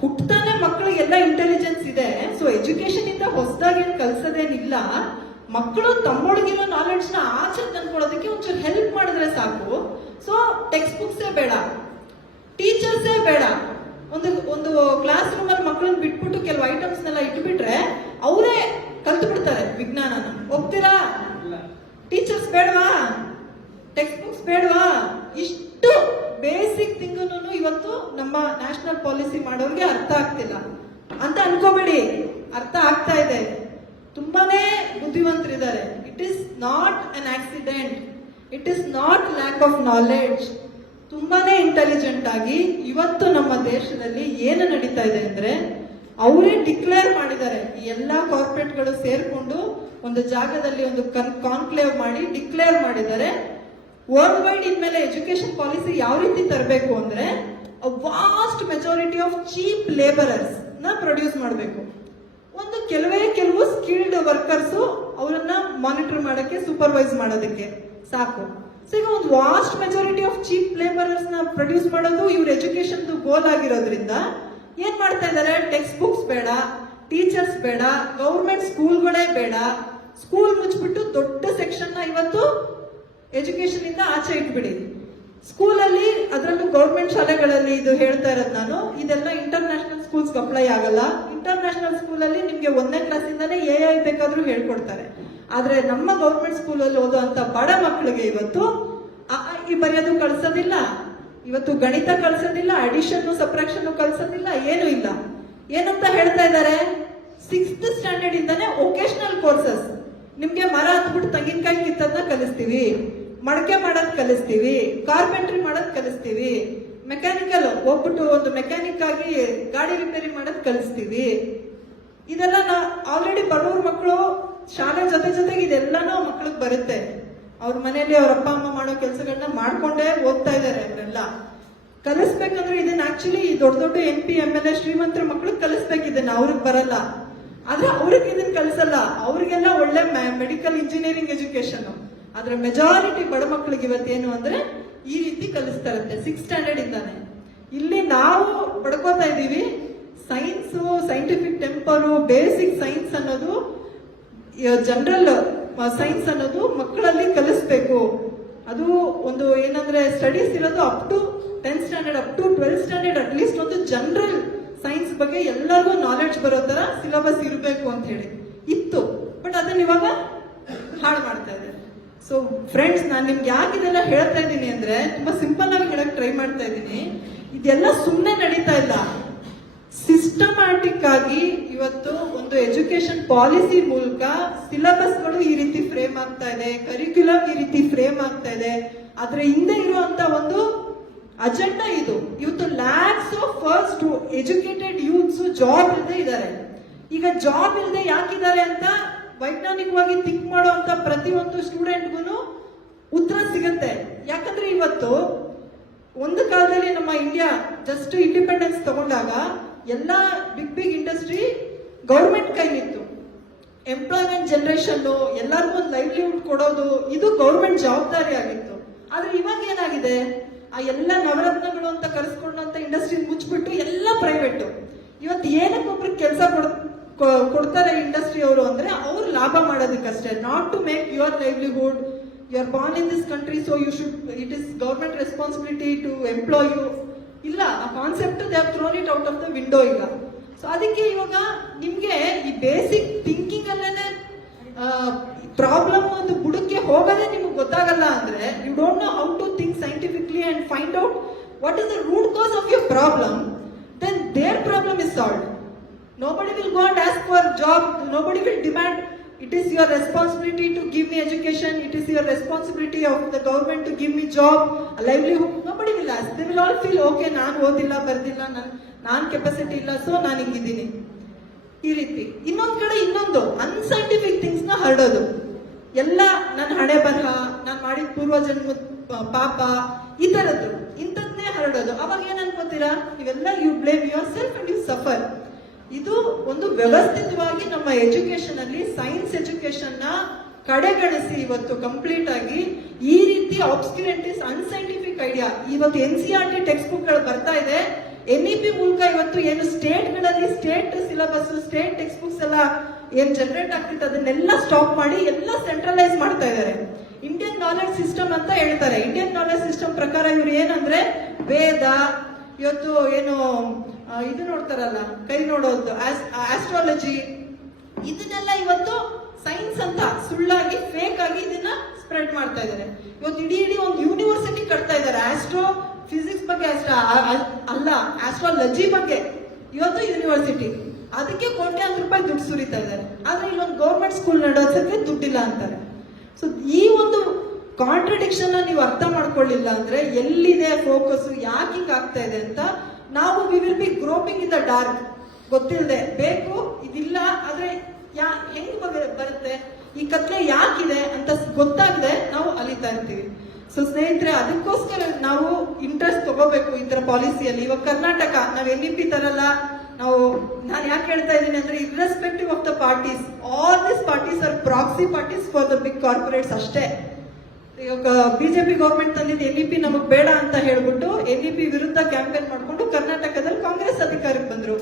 ಹುಟ್ಟತಾನೆ ಮಕ್ಕಳಿಗೆಲ್ಲ ಇಂಟೆಲಿಜೆನ್ಸ್ ಇದೆ, ಸೊ ಎಜುಕೇಶನ್ ಇಂದ ಹೊಸದಾಗಿ ಏನ್ ಕಲ್ಸೋದೇನಿಲ್ಲ. ಮಕ್ಕಳು ತಮ್ಮೊಳಗಿರೋ ನಾಲೆಡ್ಜ್ ನ ಆಚೆ ತಂದ್ಕೊಳ್ಳೋದಕ್ಕೆ ಒಂಚೂರು ಹೆಲ್ಪ್ ಮಾಡಿದ್ರೆ ಸಾಕು. ಸೊ ಟೆಕ್ಸ್ಟ್ ಬುಕ್ಸೇ ಬೇಡ, ಟೀಚರ್ಸೇ ಬೇಡ. ಒಂದು ಕ್ಲಾಸ್ ರೂಮ್ ಅಲ್ಲಿ ಮಕ್ಕಳನ್ನ ಬಿಟ್ಬಿಟ್ಟು ಕೆಲವು ಐಟಮ್ಸ್ ನೆಲ್ಲ ಇಟ್ಬಿಟ್ರೆ ಅವರೇ ಕಲ್ತು ಬಿಡ್ತಾರೆ ವಿಜ್ಞಾನನ. ಹೋಗ್ತೀರಾ? ಟೀಚರ್ಸ್ ಬೇಡವಾ? ಟೆಕ್ಸ್ಟ್ ಬುಕ್ಸ್ ಬೇಡವಾ? ಇಷ್ಟು ಬೇಸಿಕ್ ಥಿಂಗನ್ನು ಇವತ್ತು ನಮ್ಮ ನ್ಯಾಷನಲ್ ಪಾಲಿಸಿ ಮಾಡೋರಿಗೆ ಅರ್ಥ ಆಗ್ತಿಲ್ಲ ಅಂತ ಅನ್ಕೋಬೇಡಿ, ಅರ್ಥ ಆಗ್ತಾ ಇದೆ. ತುಂಬಾನೇ ಬುದ್ಧಿವಂತರಿದ್ದಾರೆ. It is not an accident, it is not lack of knowledge. ತುಂಬಾನೇ ಇಂಟೆಲಿಜೆಂಟ್ ಆಗಿ ಇವತ್ತು ನಮ್ಮ ದೇಶದಲ್ಲಿ ಏನು ನಡೀತಾ ಇದೆ ಅಂದ್ರೆ ಅವರೇ ಡಿಕ್ಲೇರ್ ಮಾಡಿದ್ದಾರೆ. ಈ ಎಲ್ಲಾ ಕಾರ್ಪೊರೇಟ್ಗಳು ಸೇರ್ಕೊಂಡು ಒಂದು ಜಾಗದಲ್ಲಿ ಒಂದು ಕಾನ್ಕ್ಲೇವ್ ಮಾಡಿ ಡಿಕ್ಲೇರ್ ಮಾಡಿದ್ದಾರೆ. ವರ್ಲ್ಡ್ ವೈಡ್ ಇನ್ಮೇಲೆ ಎಜುಕೇಶನ್ ಪಾಲಿಸಿ ಯಾವ ರೀತಿ ತರಬೇಕು ಅಂದ್ರೆ vast majority of cheap labourers ನ ಪ್ರೊಡ್ಯೂಸ್ ಮಾಡಬೇಕು. ಒಂದು ಕೆಲವು ಸ್ಕಿಲ್ಡ್ ವರ್ಕರ್ಸ್ ಅವರನ್ನ ಮಾನಿಟರ್ ಮಾಡಕ್ಕೆ, ಸೂಪರ್ವೈಸ್ ಮಾಡೋದಕ್ಕೆ ಸಾಕು. ಸೊ ಈಗ ಒಂದು vast majority of cheap labourers ನ ಪ್ರೊಡ್ಯೂಸ್ ಮಾಡೋದು ಇವ್ರ ಎಜುಕೇಶನ್ ಗೋಲ್ ಆಗಿರೋದ್ರಿಂದ ಏನ್ ಮಾಡ್ತಾ ಇದ್ದಾರೆ? ಟೆಕ್ಸ್ಟ್ ಬುಕ್ಸ್ ಬೇಡ, ಟೀಚರ್ಸ್ ಬೇಡ, ಗೌರ್ಮೆಂಟ್ ಸ್ಕೂಲ್ಗಳೇ ಬೇಡ, ಸ್ಕೂಲ್ ಮುಚ್ಚಿಬಿಟ್ಟು ದೊಡ್ಡ ಸೆಕ್ಷನ್ ನ ಇವತ್ತು ಎಜುಕೇಶನ್ ಇಂದ ಆಚೆ ಇಟ್ಬಿಡಿ. ಸ್ಕೂಲಲ್ಲಿ, ಅದರಲ್ಲೂ ಗೌರ್ಮೆಂಟ್ ಶಾಲೆಗಳಲ್ಲಿ ಇದು ಹೇಳ್ತಾ ಇರೋದು ನಾನು, ಇದೆಲ್ಲ ಇಂಟರ್ನ್ಯಾಷನಲ್ ಸ್ಕೂಲ್ಸ್ ಅಪ್ಲೈ ಆಗಲ್ಲ. ಇಂಟರ್ನ್ಯಾಷನಲ್ ಸ್ಕೂಲಲ್ಲಿ ನಿಮ್ಗೆ 1ನೇ ಕ್ಲಾಸಿಂದಾನೇ AI ಬೇಕಾದ್ರೂ ಹೇಳ್ಕೊಡ್ತಾರೆ. ಆದ್ರೆ ನಮ್ಮ ಗೌರ್ಮೆಂಟ್ ಸ್ಕೂಲಲ್ಲಿ ಓದುವಂತ ಬಡ ಮಕ್ಕಳಿಗೆ ಇವತ್ತು ಈ ಬರೆಯೋದು ಕಳ್ಸೋದಿಲ್ಲ, ಇವತ್ತು ಗಣಿತ ಕಳ್ಸೋದಿಲ್ಲ, ಅಡಿಷನ್ ಸಬ್ಟ್ರಾಕ್ಷನ್ ಕಳ್ಸೋದಿಲ್ಲ, ಏನು ಇಲ್ಲ. ಏನಂತ ಹೇಳ್ತಾ ಇದ್ದಾರೆ? 6th ಸ್ಟ್ಯಾಂಡರ್ಡ್ ಇಂದಾನೆ ವೊಕೇಶನಲ್ ಕೋರ್ಸಸ್, ನಿಮ್ಗೆ ಮರ ಹತ್ಬಿಟ್ಟು ತೆಂಗಿನಕಾಯಿ ಕಿತ್ತದನ್ನ ಕಲಿಸ್ತೀವಿ, ಮಡಕೆ ಮಾಡೋದ್ ಕಲಿಸ್ತೀವಿ, ಕಾರ್ಪೆಂಟ್ರಿ ಮಾಡೋದ್ ಕಲಿಸ್ತೀವಿ, ಮೆಕ್ಯಾನಿಕಲ್ ಹೋಗ್ಬಿಟ್ಟು ಒಂದು ಮೆಕ್ಯಾನಿಕ್ ಆಗಿ ಗಾಡಿ ರಿಪೇರಿ ಮಾಡೋದ್ ಕಲಿಸ್ತೀವಿ. ಇದೆಲ್ಲ ಆಲ್ರೆಡಿ ಬಡವ್ರ ಮಕ್ಕಳು ಶಾಲೆ ಜೊತೆಗೆ ಇದೆಲ್ಲಾನು ಮಕ್ಳಿಗೆ ಬರುತ್ತೆ. ಅವ್ರ ಮನೆಯಲ್ಲಿ ಅವ್ರ ಅಪ್ಪ ಅಮ್ಮ ಮಾಡೋ ಕೆಲಸಗಳನ್ನ ಮಾಡ್ಕೊಂಡೇ ಓದ್ತಾ ಇದಾರೆ. ಅವರೆಲ್ಲ ಕಲಿಸ್ಬೇಕಂದ್ರೆ ಇದನ್ನ ಆಕ್ಚುಲಿ ದೊಡ್ಡ ದೊಡ್ಡ MP MLA ಶ್ರೀಮಂತರ ಮಕ್ಳಿಗೆ ಕಲಿಸ್ಬೇಕಿದನ್ನ, ಅವ್ರಿಗೆ ಬರಲ್ಲ. ಆದ್ರೆ ಅವ್ರಿಗೆ ಇದನ್ನ ಕಲಿಸಲ್ಲ. ಅವ್ರಿಗೆಲ್ಲ ಒಳ್ಳೆ ಮೆಡಿಕಲ್ ಇಂಜಿನಿಯರಿಂಗ್ ಎಜುಕೇಶನ್. ಆದ್ರೆ ಮೆಜಾರಿಟಿ ಬಡ ಮಕ್ಳಿಗೆ ಇವತ್ತೇನು ಅಂದ್ರೆ ಈ ರೀತಿ ಕಲಿಸ್ತಾ ಇರುತ್ತೆ 6th ಸ್ಟ್ಯಾಂಡರ್ಡ್ ಇಂದಾನೆ. ಇಲ್ಲಿ ನಾವು ಪಡ್ಕೋತಾ ಇದೀವಿ science, scientific temper, basic science ಅನ್ನೋದು, ಜನರಲ್ ಸೈನ್ಸ್ ಅನ್ನೋದು ಮಕ್ಕಳಲ್ಲಿ ಕಲಿಸ್ಬೇಕು. ಅದು ಒಂದು ಏನಂದ್ರೆ ಸ್ಟಡೀಸ್ ಇರೋದು up to 10th standard, up to 12th standard at least ಒಂದು ಜನರಲ್ ಸೈನ್ಸ್ ಬಗ್ಗೆ ಎಲ್ಲರಿಗೂ ನಾಲೆಡ್ಜ್ ಬರೋ ತರ ಸಿಲೆಬಸ್ ಇರಬೇಕು ಅಂತ ಹೇಳಿ ಇತ್ತು. ಬಟ್ ಅದನ್ನ ಇವಾಗ ಹಾಳು ಮಾಡ್ತಾ ಇದೆ. ಸೊ ಫ್ರೆಂಡ್ಸ್, ನಾನು ನಿಮ್ಗೆ ಯಾಕೆ ಇದೆಲ್ಲ ಹೇಳ್ತಾ ಇದ್ದೀನಿ ಅಂದ್ರೆ ತುಂಬಾ ಸಿಂಪಲ್ ಆಗಿ ಹೇಳಕ್ ಟ್ರೈ ಮಾಡ್ತಾ ಇದ್ದೀನಿ. ಇದೆಲ್ಲ ಸುಮ್ಮನೆ ನಡೀತಾ ಇಲ್ಲ. ಸಿಸ್ಟಮ್ಯಾಟಿಕ್ ಆಗಿ ಇವತ್ತು ಒಂದು ಎಜುಕೇಶನ್ ಪಾಲಿಸಿ ಮೂಲಕ ಸಿಲೆಬಸ್ಗಳು ಈ ರೀತಿ ಫ್ರೇಮ್ ಆಗ್ತಾ ಇದೆ, ಕರಿಕ್ಯುಲಮ್ ಈ ರೀತಿ ಫ್ರೇಮ್ ಆಗ್ತಾ ಇದೆ. ಆದ್ರೆ ಹಿಂದೆ ಇರುವಂತ ಒಂದು ಅಜೆಂಡಾ ಇದು. ಇವತ್ತು lakhs of first educated youths job ಇಲ್ಲದೆ ಇದ್ದಾರೆ. ಈಗ ಜಾಬ್ ಇಲ್ಲದೆ ಯಾಕಿದ್ದಾರೆ ಅಂತ ವೈಜ್ಞಾನಿಕವಾಗಿ ಥಿಂಕ್ ಮಾಡುವಂತ ಪ್ರತಿಯೊಂದು ಸ್ಟೂಡೆಂಟ್ಗೂ ಉತ್ತರ ಸಿಗುತ್ತೆ. ಯಾಕಂದ್ರೆ ಇವತ್ತು ಒಂದು ಕಾಲದಲ್ಲಿ ನಮ್ಮ ಇಂಡಿಯಾ ಜಸ್ಟ್ ಇಂಡಿಪೆಂಡೆನ್ಸ್ ತಗೊಂಡಾಗ ಎಲ್ಲ ಬಿಗ್ ಇಂಡಸ್ಟ್ರಿ ಗೌರ್ಮೆಂಟ್ ಕೈಲಿತ್ತು. ಎಂಪ್ಲಾಯ್ಮೆಂಟ್ ಜನರೇಷನ್, ಎಲ್ಲರಿಗೂ ಒಂದು ಲೈವ್ಲಿಹುಡ್ ಕೊಡೋದು, ಇದು ಗೌರ್ಮೆಂಟ್ ಜವಾಬ್ದಾರಿ ಆಗಿತ್ತು. ಆದ್ರೆ ಇವಾಗ ಏನಾಗಿದೆ, ಆ ಎಲ್ಲ ನವರತ್ನಗಳು ಅಂತ ಕರೆಸ್ಕೊಂಡಂತ ಇಂಡಸ್ಟ್ರಿ ಮುಚ್ಚಿಬಿಟ್ಟು ಎಲ್ಲ ಪ್ರೈವೇಟ್. ಇವತ್ತು ಏನಕ್ಕೆ ಒಬ್ರಿಗೆ ಕೆಲಸ ಕೊಡ್ತಾರೆ ಇಂಡಸ್ಟ್ರಿ ಅವರು ಅಂದ್ರೆ ಅವ್ರು ಲಾಭ ಮಾಡೋದಕ್ಕಷ್ಟೇ, not to make your livelihood. You are born in this country, so you should, it is government responsibility to employ you. ಇಲ್ಲ, ಆ concept they have thrown it out of the window ಈಗ. So ಅದಕ್ಕೆ ಇವಾಗ ನಿಮ್ಗೆ ಈ basic thinking ಅಲ್ಲೇನೆ problem ಒಂದು ಬುಡಕ್ಕೆ ಹೋಗೋದೇ ನಿಮ್ಗೆ ಗೊತ್ತಾಗಲ್ಲ ಅಂದ್ರೆ, you don't know how to think scientifically and find out what is the root cause of your problem, then their problem is solved. Nobody will go and ask for job. Nobody will demand, it is your responsibility to give me education. It is your responsibility of the government to give me job, a livelihood. Nobody will ask. They will all feel, okay, ನಾನು ಓದಿಲ್ಲ, ಬರ್ದಿಲ್ಲ, ನಾನು capacity ಇಲ್ಲ, so ನಾನು ಹಿಂಗಿದ್ದೀನಿ. ಈ ರೀತಿ ಇನ್ನೊಂದ್ ಕಡೆ ಇನ್ನೊಂದು ಅನ್ಸೈಂಟಿಫಿಕ್ ಥಿಂಗ್ಸ್ ನ ಹರಡೋದು. ಎಲ್ಲ ನನ್ನ ಹಣೆ ಬರಹ, ನಾನು ಮಾಡಿದ ಪೂರ್ವ ಜನ್ಮದ ಪಾಪ, ಈ ತರದ್ದು ಇಂಥದ್ನೇ ಹರಡೋದು. ಅವಾಗ ಏನ್ ಅನ್ಕೋತೀರಾ, ಇವೆಲ್ಲ you blame yourself and you suffer. ಇದು ಒಂದು ವ್ಯವಸ್ಥಿತವಾಗಿ ನಮ್ಮ ಎಜುಕೇಶನ್ ಅಲ್ಲಿ ಸೈನ್ಸ್ ಎಜುಕೇಶನ್ ನ ಕಡೆಗಣಿಸಿ ಇವತ್ತು ಕಂಪ್ಲೀಟ್ ಆಗಿ ಈ ರೀತಿ ಆಬ್ಸ್ಕ್ಯೂರಿಟೀಸ್, ಅನ್ಸೈಂಟಿಫಿಕ್ ಐಡಿಯಾ ಇವತ್ತು NCERT ಟೆಕ್ಸ್ಟ್ ಬುಕ್ ಗಳು ಬರ್ತಾ ಇದೆ. NEP ಮೂಲಕ ಇವತ್ತು ಏನು ಸ್ಟೇಟ್ ಗಳಲ್ಲಿ state syllabus, state text books ಎಲ್ಲ ಏನ್ ಜನರೇಟ್ ಆಗ್ತಿತ್ತು ಅದನ್ನೆಲ್ಲ ಸ್ಟಾಪ್ ಮಾಡಿ ಎಲ್ಲ ಸೆಂಟ್ರಲೈಸ್ ಮಾಡ್ತಾ ಇದ್ದಾರೆ. ಇಂಡಿಯನ್ ನಾಲೆಡ್ಜ್ ಸಿಸ್ಟಮ್ ಅಂತ ಹೇಳ್ತಾರೆ. ಇಂಡಿಯನ್ ನಾಲೆಡ್ಜ್ ಸಿಸ್ಟಮ್ ಪ್ರಕಾರ ಇವ್ರು ಏನಂದ್ರೆ ವೇದ, ಇವತ್ತು ಏನು ಇದು ನೋಡ್ತಾರಲ್ಲ ಕೈ ನೋಡೋದು, ಆಸ್ಟ್ರಾಲಜಿ, ಇದನ್ನೆಲ್ಲ ಇವತ್ತು ಸೈನ್ಸ್ ಅಂತ ಸುಳ್ಳಾಗಿ ಫೇಕ್ ಆಗಿ ಇದನ್ನ ಸ್ಪ್ರೆಡ್ ಮಾಡ್ತಾ ಇದ್ದಾರೆ. ಇವತ್ತು ಇಡೀ ಒಂದು ಯೂನಿವರ್ಸಿಟಿ ಕಟ್ತಾ ಇದ್ದಾರೆ ಆಸ್ಟ್ರೋ ಫಿಸಿಕ್ಸ್ ಬಗ್ಗೆ, ಅಲ್ಲ ಆಸ್ಟ್ರಾಲಜಿ ಬಗ್ಗೆ ಇವತ್ತು ಯೂನಿವರ್ಸಿಟಿ. ಅದಕ್ಕೆ ಕೋಟ್ಯಾಂತರ ರೂಪಾಯಿ ದುಡ್ಡು ಸುರಿತಾ ಇದ್ದಾರೆ. ಆದ್ರೆ ಇಲ್ಲೊಂದು ಗೌರ್ಮೆಂಟ್ ಸ್ಕೂಲ್ ನಡೆಸೋದಕ್ಕೆ ದುಡ್ಡಿಲ್ಲ ಅಂತಾರೆ. ಸೊ ಈ ಒಂದು ಕಾಂಟ್ರಡಿಕ್ಷನ್ ನೀವು ಅರ್ಥ ಮಾಡ್ಕೊಳ್ಳಿಲ್ಲ ಅಂದ್ರೆ ಎಲ್ಲಿದೆ ಫೋಕಸ್, ಯಾಕೆ ಹಿಂಗ್ ಆಗ್ತಾ ಇದೆ ಅಂತ ನಾವು we will be groping in the dark. ಗೊತ್ತಿಲ್ಲದೆ ಬೇಕು, ಇದಿಲ್ಲ, ಆದ್ರೆ ಹೆಂಗ್ ಬರುತ್ತೆ, ಈ ಕತ್ಲೆ ಯಾಕಿದೆ ಅಂತ ಗೊತ್ತಾಗದೆ ನಾವು ಅಲಿತಾ ಇರ್ತೀವಿ. ಸೊ ಸ್ನೇಹಿತರೆ, ಅದಕ್ಕೋಸ್ಕರ ನಾವು ಇಂಟ್ರೆಸ್ಟ್ ತಗೋಬೇಕು ಈ ತರ ಪಾಲಿಸಿಯಲ್ಲಿ. ಇವಾಗ ಕರ್ನಾಟಕ ನಾವು NEP ತರಲ್ಲ. ನಾನು ಯಾಕೆ ಹೇಳ್ತಾ ಇದ್ದೀನಿ ಅಂದ್ರೆ, irrespective of the parties, all this parties are proxy parties for the big corporates ಅಷ್ಟೇ. ಇವಾಗ ಬಿಜೆಪಿ ಗೌರ್ಮೆಂಟ್ ತಂದಿದ್ದು NEP ನಮಗ್ ಬೇಡ ಅಂತ ಹೇಳ್ಬಿಟ್ಟು NEP ವಿರುದ್ಧ ಕ್ಯಾಂಪೇನ್ ಮಾಡ್ಕೊಂಡು ಕರ್ನಾಟಕದಲ್ಲಿ ಕಾಂಗ್ರೆಸ್ ಅಧಿಕಾರಕ್ಕೆ ಬಂದ್ರು.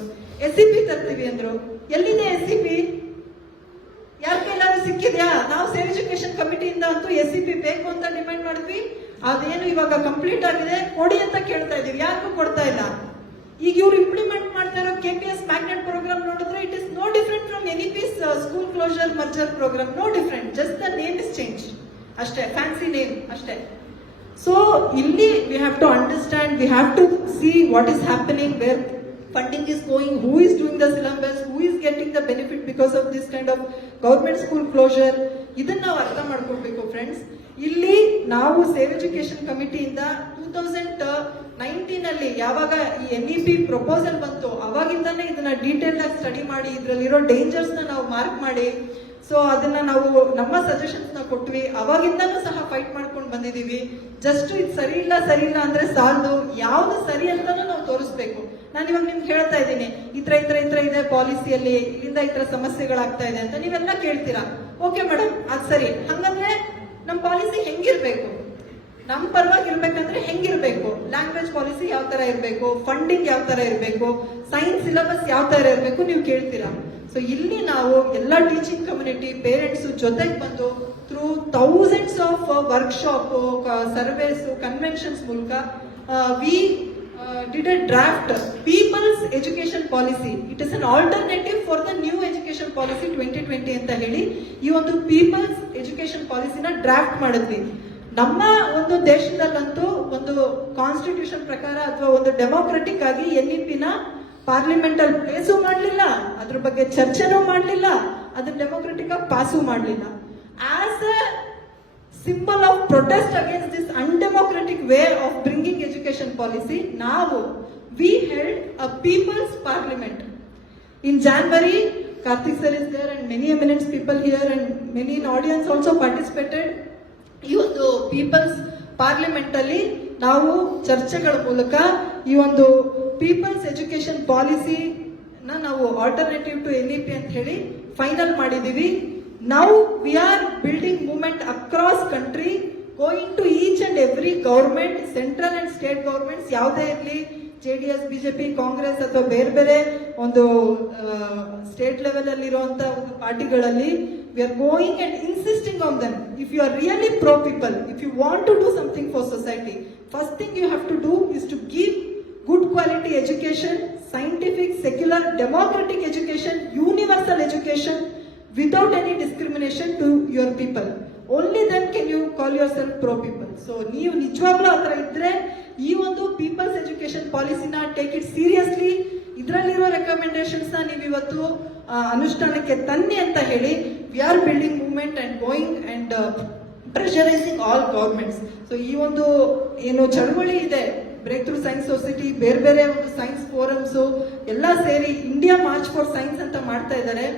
SEP ತರ್ತೀವಿ ಅಂದ್ರು. ಎಲ್ಲಿದೆ SEP? ಯಾರ ಕೈಲಾದ್ರೂ ಸಿಕ್ಕಿದ್ಯಾ? ನಾವು ಸೇವ್ ಎಜುಕೇಶನ್ ಕಮಿಟಿಯಿಂದ ಅಂತೂ SEP ಬೇಕು ಅಂತ ಡಿಮ್ಯಾಂಡ್ ಮಾಡಿದ್ವಿ. ಅದೇನು ಇವಾಗ ಕಂಪ್ಲೀಟ್ ಆಗಿದೆ, ಕೊಡಿ ಅಂತ ಕೇಳ್ತಾ ಇದೀವಿ, ಯಾರಿಗೂ ಕೊಡ್ತಾ ಇಲ್ಲ. ಈಗ ಇವ್ರು ಇಂಪ್ಲಿಮೆಂಟ್ ಮಾಡ್ತಾ ಇರೋ KPS ಮ್ಯಾಗ್ನೆಟ್ ಪ್ರೋಗ್ರಾಮ್ ನೋಡಿದ್ರೆ it is no different from NEP's school closure merger program. No different, just the name is change ಅಷ್ಟೇ, ಫ್ಯಾನ್ಸಿ ನೇಮ್ ಅಷ್ಟೇ. ಸೊ ಇಲ್ಲಿ we have to understand, we have to see what is happening, where funding is going, who is doing the syllabus, who is getting the benefit because of this kind of government school closure. ಇದನ್ನ ನಾವು ಅರ್ಥ ಮಾಡ್ಕೊಳ್ಬೇಕು friends. ಇಲ್ಲಿ ನಾವು save education ಕಮಿಟಿಯಿಂದ 2019 ಅಲ್ಲಿ ಯಾವಾಗ ಈ NEP proposal ಬಂತು ಅವಾಗಿಂದಾನೇ ಇದನ್ನ ಡೀಟೇಲ್ ಆಗಿ ಸ್ಟಡಿ ಮಾಡಿ ಇದ್ರಲ್ಲಿರೋ ಡೇಂಜರ್ಸ್ ನಾವು ಮಾರ್ಕ್ ಮಾಡಿ ಸೊ ಅದನ್ನ ನಾವು ನಮ್ಮ ಸಜೆಷನ್ಸ್ ನ ಕೊಟ್ವಿ. ಅವಾಗಿಂದಾನು ಸಹ ಫೈಟ್ ಮಾಡ್ಕೊಂಡು ಬಂದಿದೀವಿ. ಜಸ್ಟ್ ಇದು ಸರಿ ಇಲ್ಲ ಅಂದ್ರೆ ಸಾಲದು, ಯಾವ್ದು ಸರಿ ಅಂತಾನು ನಾವು ತೋರಿಸ್ಬೇಕು. ನಾನು ಇವಾಗ ನಿಮ್ಗೆ ಹೇಳ್ತಾ ಇದ್ದೀನಿ ಈ ತರ ಇದೆ ಪಾಲಿಸಿಯಲ್ಲಿ, ಇಲ್ಲಿಂದ ಈ ತರ ಸಮಸ್ಯೆಗಳಾಗ್ತಾ ಇದೆ ಅಂತ ನೀವೆಲ್ಲ ಕೇಳ್ತೀರಾ. ಓಕೆ ಮೇಡಮ್ ಅದ್ ಸರಿ, ಹಂಗಂದ್ರೆ ನಮ್ ಪಾಲಿಸಿ ಹೆಂಗಿರ್ಬೇಕು, ನಮ್ ಪರವಾಗಿ ಇರ್ಬೇಕಂದ್ರೆ ಹೆಂಗಿರ್ಬೇಕು, ಲ್ಯಾಂಗ್ವೇಜ್ ಪಾಲಿಸಿ ಯಾವ ತರ ಇರ್ಬೇಕು, ಫಂಡಿಂಗ್ ಯಾವ ತರ ಇರ್ಬೇಕು, ಸೈನ್ಸ್ ಸಿಲೆಬಸ್ ಯಾವ ತರ ಇರ್ಬೇಕು ನೀವು ಕೇಳ್ತೀರಾ. ಸೊ ಇಲ್ಲಿ ನಾವು ಎಲ್ಲ ಟೀಚಿಂಗ್ ಕಮ್ಯುನಿಟಿ ಪೇರೆಂಟ್ಸ್ ಜೊತೆಗೆ ಬಂದು through thousands of workshop, surveys, conventions ಮೂಲಕ we did a draft People's Education Policy. It is an alternative for the new Education Policy 2020 ಅಂತ ಹೇಳಿ ಈ ಒಂದು People's Education Policy ನ ಡ್ರಾಫ್ಟ್ ಮಾಡಿದ್ವಿ. ನಮ್ಮ ಒಂದು ದೇಶದಲ್ಲಂತೂ ಒಂದು ಕಾನ್ಸ್ಟಿಟ್ಯೂಷನ್ ಪ್ರಕಾರ ಅಥವಾ ಒಂದು ಡೆಮೋಕ್ರೆಟಿಕ್ ಆಗಿ NEP ನ ಪಾರ್ಲಿಮೆಂಟ್ ಅಲ್ಲಿ ಪ್ಲೇಸು ಮಾಡಲಿಲ್ಲ, ಅದ್ರ ಬಗ್ಗೆ ಚರ್ಚೆನೂ ಮಾಡಲಿಲ್ಲ, ಅದನ್ನ ಡೆಮೋಕ್ರೆಟಿಕ್ ಆಗಿ ಪಾಸು ಮಾಡಲಿಲ್ಲ. As a symbol of protest against this undemocratic way of bringing education policy, now we held a people's parliament. In January, Karthik sir is there and many eminent people here and many in audience also participated. ಈ ಒಂದು people's parliament ಅಲ್ಲಿ ನಾವು ಚರ್ಚೆಗಳ ಮೂಲಕ ಈ ಒಂದು people's education policy ನಾವು alternative to NEP ಅಂತ ಹೇಳಿ ಫೈನಲ್ ಮಾಡಿದೀವಿ. Now we are building movement across country, going to each and every government, central and state governments, ಯಾವುದೇ ಇರಲಿ, JDS, BJP, ಕಾಂಗ್ರೆಸ್ ಅಥವಾ ಬೇರೆ ಒಂದು ಸ್ಟೇಟ್ ಲೆವೆಲ್ ಅಲ್ಲಿ ಇರುವಂತ ಒಂದು ಪಾರ್ಟಿಗಳಲ್ಲಿ we are going and insisting on them. If you are really pro people, if you want to do something for society, first thing you have to do is to give good quality education, scientific, secular, democratic education, universal education, without any discrimination to your people. Only then can you call yourself pro people. So ನೀವು ನಿಜವಾಗ್ಲೂ ಆ ಥರ ಇದ್ರೆ ಈ ಒಂದು people's education ಪಾಲಿಸಿನ take it seriously. ಇದರಲ್ಲಿರೋ recommendations ನ ನೀವು ಇವತ್ತು ಅನುಷ್ಠಾನಕ್ಕೆ ತನ್ನಿ ಅಂತ ಹೇಳಿ we are building movement and going and pressurising all governments. So ಈ ಒಂದು ಏನು ಚಳವಳಿ ಇದೆ, ಬ್ರೇಕ್ ಥ್ರೂ ಸೈನ್ಸ್ ಸೊಸೈಟಿ, ಬೇರೆ ಒಂದು ಸೈನ್ಸ್ ಫೋರಮ್ಸ್ ಎಲ್ಲ ಸೇರಿ ಇಂಡಿಯಾ ಮಾರ್ಚ್ ಫಾರ್ ಸೈನ್ಸ್ ಅಂತ ಮಾಡ್ತಾ ಇದ್ದಾರೆ.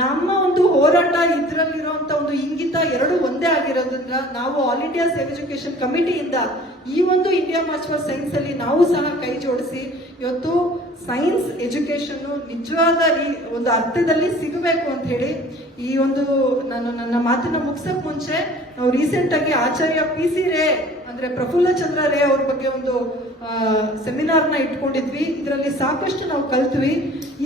ನಮ್ಮ ಒಂದು ಹೋರಾಟ ಇದರಲ್ಲಿರುವಂತ ಒಂದು ಇಂಗಿತ ಎರಡು ಒಂದೇ ಆಗಿರೋದ್ರಿಂದ ನಾವು ಆಲ್ ಇಂಡಿಯಾ ಸೇವ್ ಎಜುಕೇಶನ್ ಕಮಿಟಿಯಿಂದ ಈ ಒಂದು ಇಂಡಿಯಾ ಮಾರ್ಚ್ ಫಾರ್ ಸೈನ್ಸ್ ಅಲ್ಲಿ ನಾವು ಸಹ ಕೈ ಜೋಡಿಸಿ ಇವತ್ತು ಸೈನ್ಸ್ ಎಜುಕೇಶನ್ ನಿಜವಾದ ಒಂದು ಅರ್ಥದಲ್ಲಿ ಸಿಗಬೇಕು ಅಂತ ಹೇಳಿ ಈ ಒಂದು ನಾನು ನನ್ನ ಮಾತನ್ನ ಮುಗಿಸಕ್ ಮುಂಚೆ ನಾವು ರೀಸೆಂಟ್ ಆಗಿ ಆಚಾರ್ಯ PC ರೇ ಅಂದ್ರೆ ಪ್ರಫುಲ್ಲ ಚಂದ್ರ ರೇ ಅವ್ರ ಬಗ್ಗೆ ಒಂದು ಸೆಮಿನಾರ್ ನ ಇಟ್ಕೊಂಡಿದ್ವಿ. ಇದರಲ್ಲಿ ಸಾಕಷ್ಟು ನಾವು ಕಲ್ತ್ವಿ.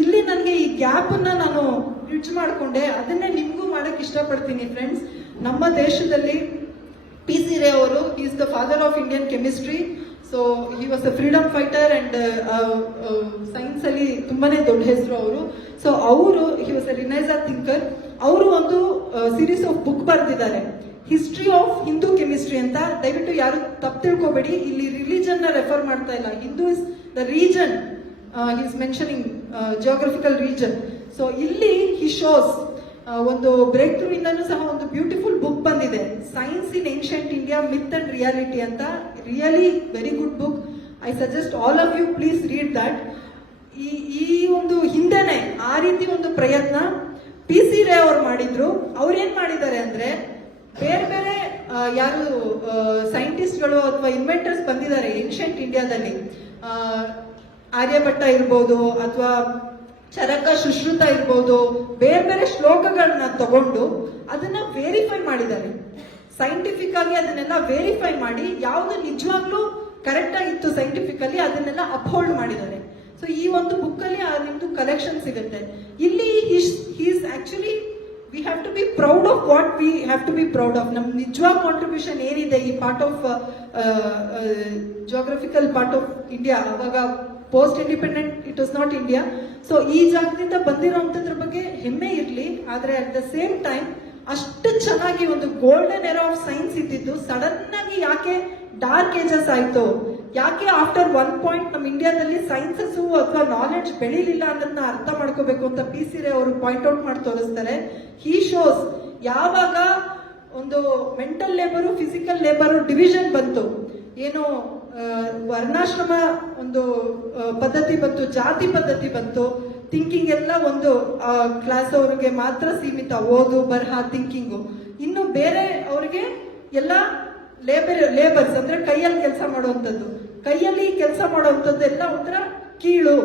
ಇಲ್ಲಿ ನನಗೆ ಈ ಗ್ಯಾಪ್ ಅನ್ನ ನಾನು ಬ್ರಿಡ್ಜ್ ಮಾಡ್ಕೊಂಡೆ, ಅದನ್ನೇ ನಿಮ್ಗೂ ಮಾಡಕ್ ಇಷ್ಟಪಡ್ತೀನಿ ಫ್ರೆಂಡ್ಸ್. ನಮ್ಮ ದೇಶದಲ್ಲಿ PC ರೇ ಅವರು is the father of Indian chemistry. So he was a freedom fighter and science ಅಲ್ಲಿ ತುಂಬಾನೇ ದೊಡ್ಡ ಹೆಸರು ಅವರು. ಸೊ ಅವರು ಹಿ ವಾಸ್ ಅ ರಿನೈಸರ್ ಥಿಂಕರ್. ಅವರು ಒಂದು ಸೀರೀಸ್ ಆಫ್ ಬುಕ್ ಬರೆದಿದ್ದಾರೆ, ಹಿಸ್ಟ್ರಿ ಆಫ್ ಹಿಂದೂ ಕೆಮಿಸ್ಟ್ರಿ ಅಂತ. ದಯವಿಟ್ಟು ಯಾರು ತಪ್ಪು ತಿಳ್ಕೊಬೇಡಿ, ಇಲ್ಲಿ ರಿಲಿಜನ್ ನ ರೆಫರ್ ಮಾಡ್ತಾ ಇಲ್ಲ. Hindu is the region, he is mentioning geographical region. So ಇಲ್ಲಿ ಹಿ ಶೋಸ್ ಒಂದು ಬ್ರೇಕ್ ಥ್ರೂ ಇಂದನೂ ಸಹ ಒಂದು ಬ್ಯೂಟಿಫುಲ್ ಬುಕ್ ಬಂದಿದೆ, science in ancient India myth and reality ಅಂತ. Really very good book. I suggest all of you please read that. ಈ ಒಂದು ಹಿಂದೆನೆ ಆ ರೀತಿ ಒಂದು ಪ್ರಯತ್ನ PC ರೇ ಅವ್ರು ಮಾಡಿದ್ರು. ಅವ್ರೇನ್ ಮಾಡಿದ್ದಾರೆ ಅಂದ್ರೆ ಬೇರೆ ಯಾರು ಸೈಂಟಿಸ್ಟ್ಗಳು ಅಥವಾ ಇನ್ವೆಂಟರ್ಸ್ ಬಂದಿದ್ದಾರೆ ಏನ್ಷಿಯಂಟ್ ಇಂಡಿಯಾದಲ್ಲಿ, ಆರ್ಯಭಟ್ಟ ಇರ್ಬೋದು ಅಥವಾ ಚರಕ ಸುಶ್ರುತ ಇರ್ಬೋದು, ಬೇರೆ ಶ್ಲೋಕಗಳನ್ನ ತಗೊಂಡು ಅದನ್ನ ವೆರಿಫೈ ಮಾಡಿದ್ದಾರೆ. ಸೈಂಟಿಫಿಕ್ ಆಗಿ ಅದನ್ನೆಲ್ಲ ವೆರಿಫೈ ಮಾಡಿ ಯಾವ್ದು ನಿಜವಾಗ್ಲೂ ಕರೆಕ್ಟ್ ಆಗಿತ್ತು ಸೈಂಟಿಫಿಕಲಿ ಅದನ್ನೆಲ್ಲ ಅಪ್ಹೋಲ್ಡ್ ಮಾಡಿದ್ದಾರೆ. ಸೊ ಈ ಒಂದು ಬುಕ್ ಅಲ್ಲಿ ನಿಮ್ದು ಕಲೆಕ್ಷನ್ ಸಿಗುತ್ತೆ. ಇಲ್ಲಿ is actually we have to be proud of what we have to be proud of. ನಮ್ ನಿಜವಾದ ಕಾಂಟ್ರಿಬ್ಯೂಷನ್ ಏನಿದೆ ಈ part of geographical part of India, ಅವಾಗ post independent it was not India. So ಈ ಜಾಗದಿಂದ ಬಂದಿರೋಂಥದ್ರ ಬಗ್ಗೆ ಹೆಮ್ಮೆ ಇರಲಿ. ಆದ್ರೆ ಅಟ್ ದ ಸೇಮ್ ಟೈಮ್ ಅಷ್ಟು ಚೆನ್ನಾಗಿ ಒಂದು ಗೋಲ್ಡನ್ ಎರಾ ಆಫ್ ಸೈನ್ಸ್ ಇದ್ದಿದ್ದು ಸಡನ್ ಆಗಿ ಯಾಕೆ ಡಾರ್ಕ್ ಏಜಸ್ ಆಯ್ತು, ಯಾಕೆ ಆಫ್ಟರ್ ಒನ್ ಪಾಯಿಂಟ್ ನಮ್ಮ ಇಂಡಿಯಾದಲ್ಲಿ ಸೈನ್ಸಸ್ ಅಥವಾ ನಾಲೆಡ್ಜ್ ಬೆಳಿಲಿಲ್ಲ ಅನ್ನೋದನ್ನ ಅರ್ಥ ಮಾಡ್ಕೋಬೇಕು ಅಂತ PC ರೇ ಅವರು ಪಾಯಿಂಟ್ ಔಟ್ ಮಾಡಿ ತೋರಿಸ್ತಾರೆ. ಹಿ ಶೋಸ್ ಯಾವಾಗ ಒಂದು mental labour physical labour division ಬಂತು. ಏನು ವರ್ಣಾಶ್ರಮ ಒಂದು ಪದ್ಧತಿ ಬಂತು, ಜಾತಿ ಪದ್ಧತಿ ಬಂತು, ಥಿಂಕಿಂಗ್ ಎಲ್ಲ ಒಂದು ಕ್ಲಾಸ್ ಅವ್ರಿಗೆ ಮಾತ್ರ ಸೀಮಿತ, ಓದು ಬರಹ ಥಿಂಕಿಂಗು. ಇನ್ನು ಬೇರೆ ಅವ್ರಿಗೆ ಎಲ್ಲ ಲೇಬರ್ಸ್ ಅಂದ್ರೆ ಕೈಯಲ್ಲಿ ಕೆಲಸ ಮಾಡುವಂಥದ್ದು, ಕೈಯಲ್ಲಿ ಕೆಲಸ ಮಾಡುವಂಥದ್ದು ಎಲ್ಲ ಒಂಥರ ಕೀಳು,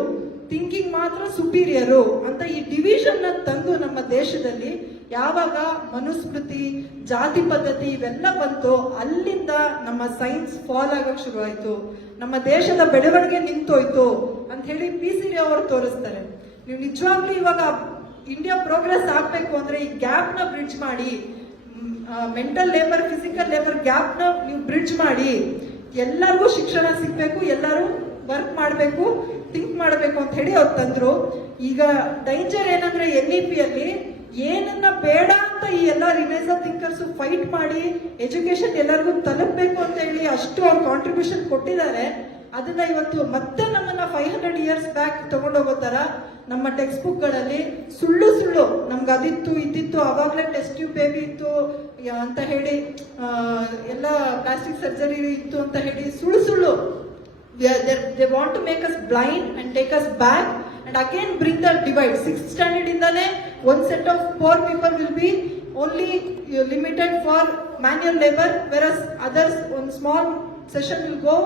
ಥಿಂಕಿಂಗ್ ಮಾತ್ರ ಸುಪೀರಿಯರು ಅಂತ ಈ ಡಿವಿಷನ್ ತಂದು ನಮ್ಮ ದೇಶದಲ್ಲಿ ಯಾವಾಗ ಮನುಸ್ಮೃತಿ, ಜಾತಿ ಪದ್ಧತಿ ಇವೆಲ್ಲ ಬಂತು, ಅಲ್ಲಿಂದ ನಮ್ಮ ಸೈನ್ಸ್ ಫಾಲ್ ಆಗಕ್ ಶುರುವಾಯ್ತು, ನಮ್ಮ ದೇಶದ ಬೆಳವಣಿಗೆ ನಿಂತೋಯ್ತು ಅಂತ ಹೇಳಿ PC ರಾವ್ ಅವರು ತೋರಿಸ್ತಾರೆ. ನೀವು ನಿಜವಾಗ್ಲೂ ಇವಾಗ ಇಂಡಿಯಾ ಪ್ರೋಗ್ರೆಸ್ ಆಗ್ಬೇಕು ಅಂದ್ರೆ ಈ ಗ್ಯಾಪ್ ನ ಬ್ರಿಡ್ಜ್ ಮಾಡಿ, mental labour physical labour gap ನ ನೀವು ಬ್ರಿಡ್ಜ್ ಮಾಡಿ, ಎಲ್ಲರಿಗೂ ಶಿಕ್ಷಣ ಸಿಗ್ಬೇಕು, ಎಲ್ಲರೂ ವರ್ಕ್ ಮಾಡಬೇಕು, ಥಿಂಕ್ ಮಾಡಬೇಕು ಅಂತ ಹೇಳಿ ಅವ್ರು ತಂದ್ರು. ಈಗ ಡೇಂಜರ್ ಏನಂದ್ರೆ NEP ಅಲ್ಲಿ ಏನನ್ನ ಬೇಡ ಅಂತ ಈ ಎಲ್ಲ ರಿನೈಸರ್ ಥಿಂಕರ್ಸ್ ಫೈಟ್ ಮಾಡಿ ಎಜುಕೇಶನ್ ಎಲ್ಲರಿಗೂ ತಲುಪಬೇಕು ಅಂತ ಹೇಳಿ ಅಷ್ಟು ಅವ್ರು ಕಾಂಟ್ರಿಬ್ಯೂಷನ್ ಕೊಟ್ಟಿದ್ದಾರೆ. ಅದನ್ನ ಇವತ್ತು ಮತ್ತೆ ನಮ್ಮನ್ನ 500 years ಬ್ಯಾಕ್ ತಗೊಂಡೋಗೋ ತರ ನಮ್ಮ ಟೆಕ್ಸ್ಟ್ ಬುಕ್ ಗಳಲ್ಲಿ ಸುಳ್ಳು ಸುಳ್ಳು ನಮ್ಗೆ ಅದಿತ್ತು ಇದ್ದಿತ್ತು, ಅವಾಗಲೇ ಟೆಸ್ಟ್ ಟ್ಯೂಬ್ ಬೇಬಿ ಇತ್ತು ಅಂತ ಹೇಳಿ, ಎಲ್ಲ ಪ್ಲಾಸ್ಟಿಕ್ ಸರ್ಜರಿ ಇತ್ತು ಅಂತ ಹೇಳಿ ಸುಳ್ಳು ಸುಳ್ಳು. They want to make us blind and take us back and again bring the divide. 6th standard indale one set of poor people will be only limited for manual labor, whereas others one small session will go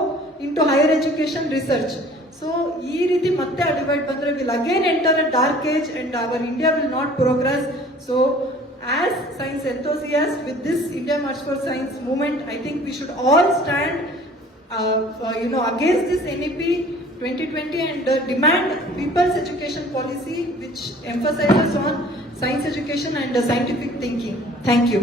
into higher education research. So ee riti matte a divide bandre will again enter a dark age and our India will not progress. So as science enthusiasts with this India March for Science movement, I think we should all stand against this NEP 2020 and demand people's education policy which emphasizes on science education and scientific thinking. Thank you.